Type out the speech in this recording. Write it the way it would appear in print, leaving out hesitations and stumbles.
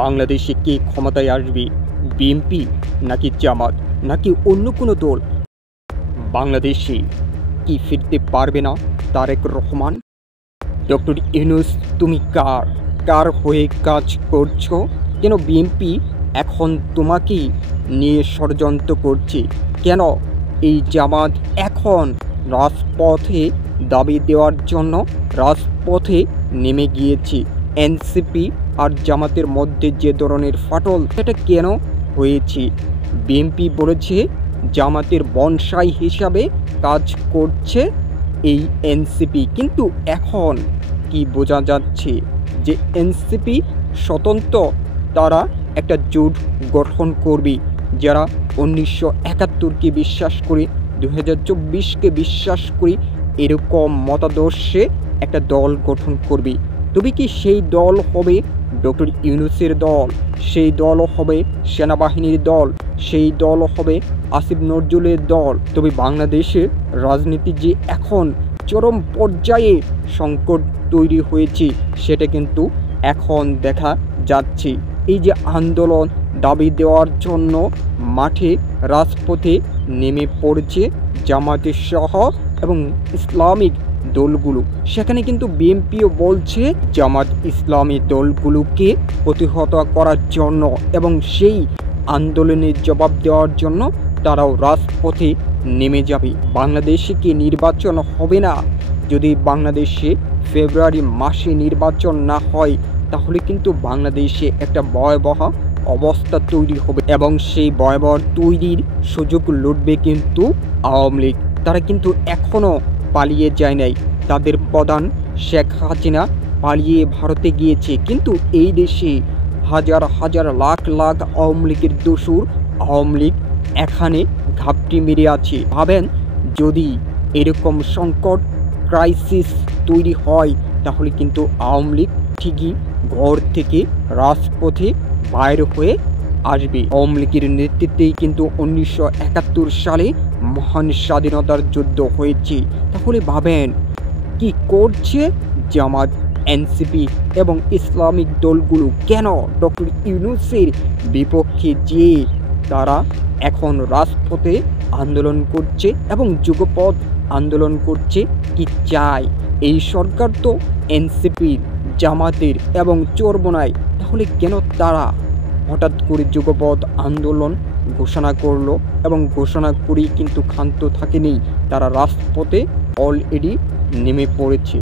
বাংলাদেশে কে ক্ষমতায় আসবে, বিএনপি নাকি জামাত নাকি অন্য কোনো দল? বাংলাদেশে কি ফিরতে পারবে না তারেক রহমান? ডক্টর ইউনূস, তুমি কার হয়ে কাজ করছো? কেন বিএনপি এখন তোমাকেই নিয়ে ষড়যন্ত্র করছে? কেন এই জামাত এখন রাজপথে দাবি দেওয়ার জন্য রাজপথে নেমে গিয়েছে? এনসিপি আর জামাতের মধ্যে যে ধরনের ফাটল, সেটা কেন হয়েছে? বিএনপি বলেছে জামাতের বনসাই হিসাবে কাজ করছে এই এনসিপি, কিন্তু এখন কি বোঝা যাচ্ছে যে এনসিপি স্বতন্ত্র, তারা একটা জোট গঠন করবে যারা 1971কে বিশ্বাস করে, 2024কে বিশ্বাস করে, এরকম মতাদর্শে একটা দল গঠন করবে। তবে কি সেই দল হবে ডক্টর ইউনূসের দল? সেই দল হবে সেনাবাহিনীর দল? সেই দল হবে আসিফ নজরুলের দল? তবে বাংলাদেশের রাজনীতি যে এখন চরম পর্যায়ে সংকট তৈরি হয়েছে, সেটা কিন্তু এখন দেখা যাচ্ছে। এই যে আন্দোলন, দাবি দেওয়ার জন্য মাঠে রাজপথে নেমে পড়েছে জামাতের সহ এবং ইসলামিক দলগুলো, সেখানে কিন্তু বিএনপিও বলছে জামাত ইসলামী দলগুলোকে প্রতিহত করার জন্য এবং সেই আন্দোলনের জবাব দেওয়ার জন্য তারাও রাজপথে নেমে যাবে। বাংলাদেশে কি নির্বাচন হবে না? যদি বাংলাদেশে ফেব্রুয়ারি মাসে নির্বাচন না হয়, তাহলে কিন্তু বাংলাদেশে একটা ভয়াবহ অবস্থা তৈরি হবে এবং সেই ভয়াবহ তৈরির সুযোগ লুটবে কিন্তু আওয়ামী লীগ। তারা কিন্তু এখনও পালিয়ে যায় নাই। তাদের প্রধান শেখ হাসিনা পালিয়ে ভারতে গিয়েছে, কিন্তু এই দেশে হাজার হাজার লাখ লাখ আওয়ামী লীগের দোসর, আওয়ামী লীগ এখানে ঘাপটি মেরে আছে। ভাবেন, যদি এরকম সংকট ক্রাইসিস তৈরি হয়, তাহলে কিন্তু আওয়ামী লীগ ঠিকই ঘর থেকে রাজপথে বাইর হয়ে আসবে। আওয়ামী লীগের নেতৃত্বেই কিন্তু 1971 সালে মহান স্বাধীনতার যুদ্ধ হয়েছে। তাহলে ভাবেন কি করছে জামাত, এনসিপি এবং ইসলামিক দলগুলো? কেন ডক্টর ইউনূসের বিপক্ষে যে তারা এখন রাজপথে আন্দোলন করছে এবং যুগপৎ আন্দোলন করছে? কি চায় এই সরকার? তো এনসিপির, জামাতের এবং চরমোনাই। তাহলে কেন তারা হঠাৎ করে যুগপৎ আন্দোলন ঘোষণা করলো? এবং ঘোষণা করেই কিন্তু ক্ষান্ত থাকেনি, তারা রাজপথে অলরেডি নেমে পড়েছে।